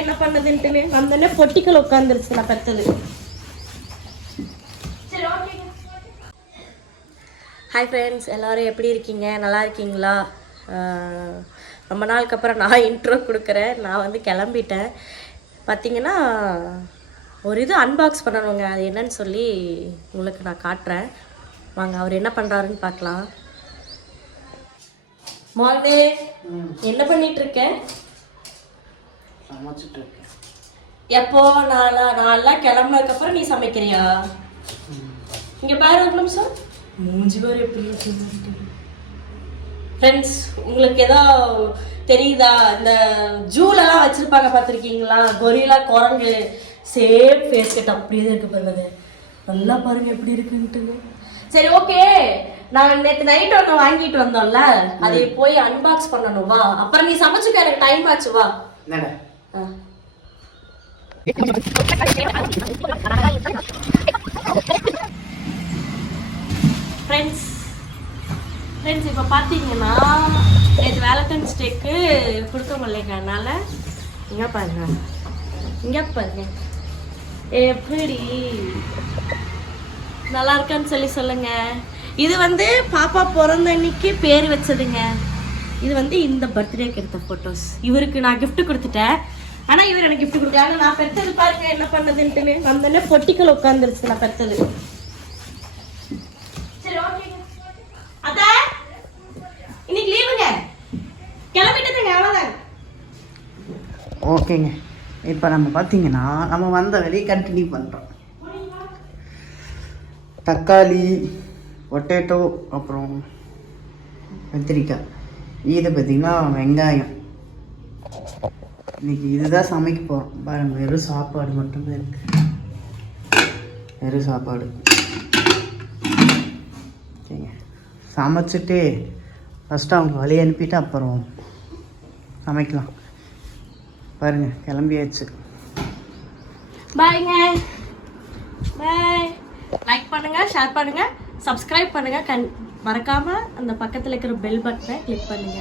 என்ன பண்ணதுன்ட்டு வந்தோடனே பொட்டிக்கல் உட்காந்துருச்சு நான் பெற்றது. சரி ஓகே. ஹாய் ஃப்ரெண்ட்ஸ், எல்லோரும் எப்படி இருக்கீங்க? நல்லா இருக்கீங்களா? ரொம்ப நாளுக்கு அப்புறம் நான் இன்ட்ரோ கொடுக்குறேன். நான் வந்து கிளம்பிட்டேன். பார்த்தீங்கன்னா ஒரு இது அன்பாக்ஸ் பண்ணணுங்க. அது என்னன்னு சொல்லி உங்களுக்கு நான் காட்டுறேன். வாங்க அவர் என்ன பண்ணுறாருன்னு பார்க்கலாம். மார்னே, என்ன பண்ணிட்டு இருக்கேன்? சமைச்சிட்டு இருக்கேன். எப்போ? நான் கிளம்புனதுக்கப்புறம் நீ சமைக்கிறியா? இங்கே பாரு ஒரு நிமிஷம். மூஞ்சி பாரு எப்படி இருக்கு. ஃப்ரெண்ட்ஸ், உங்களுக்கு ஏதோ தெரியுதா? இந்த ஜூலெல்லாம் வச்சுருப்பாங்க பார்த்துருக்கீங்களா? கொரிலா குரங்கு சேம் ஃபேஸ் கட் அப்படியே தான் இருக்கு பாருங்க. நல்லா பாருங்க எப்படி இருக்குன்ட்டு. சரி ஓகே, நாங்கள் நேற்று நைட் ஒன்று வாங்கிட்டு வந்தோம்ல, அதை போய் அன்பாக்ஸ் பண்ணணும். வா, அப்புறம் நீ சமைச்சுக்க, எனக்கு டைம் ஆச்சு. வா. ஃப்ரெண்ட்ஸ், இப்போ பார்த்தீங்கன்னா நேற்று வேலண்டைன்ஸ் டேக்கு கொடுக்க முடியலைங்க. அதனால இங்கே பாருங்க, எப்படி நல்லா இருக்கான்னு சொல்லி சொல்லுங்க. இது வந்து பாப்பா பிறந்த அன்னைக்கு பேர் வச்சதுங்க. இது வந்து இந்த பர்த்டேக்கு எடுத்த ஃபோட்டோஸ். இவருக்கு நான் கிஃப்ட் கொடுத்துட்டேன். ஆனால் இவர் எனக்கு கிஃப்ட் கொடுத்தாங்க. நான் பெற்றது பாருங்க என்ன பண்ணதுன்ட்டு. வந்தோடனே பொட்டிக்கல் உட்காந்துருச்சு நான் பெற்றது. சரி ஓகே. அத்தா, இன்னைக்கு லீவுங்க, கிளம்பிட்டதுங்க, அவ்வளோதாங்க. ஓகேங்க. இப்போ நம்ம பார்த்தீங்கன்னா நம்ம வந்த வேலையை கண்டினியூ பண்ணுறோம். தக்காளி, பொட்டேட்டோ, அப்புறம் கத்திரிக்காய், இது பார்த்திங்கன்னா வெங்காயம். இன்றைக்கி இதுதான் சமைக்க போகிறோம். பாருங்கள், வெறும் சாப்பாடு மட்டும்தான் இருக்குது. வெறும் சாப்பாடு. ஓகேங்க. சமைச்சிட்டு ஃபஸ்ட்டு அவங்க வழி அனுப்பிட்டு அப்புறம் சமைக்கலாம். பாருங்கள், கிளம்பியாச்சு. பாய்ங்க. பாய். லைக் பண்ணுங்க, ஷேர் பண்ணுங்க, சப்ஸ்கிரைப் பண்ணுங்க. மறக்காம அந்த பக்கத்தில் இருக்கிற பெல் பட்டனை கிளிக் பண்ணுங்க.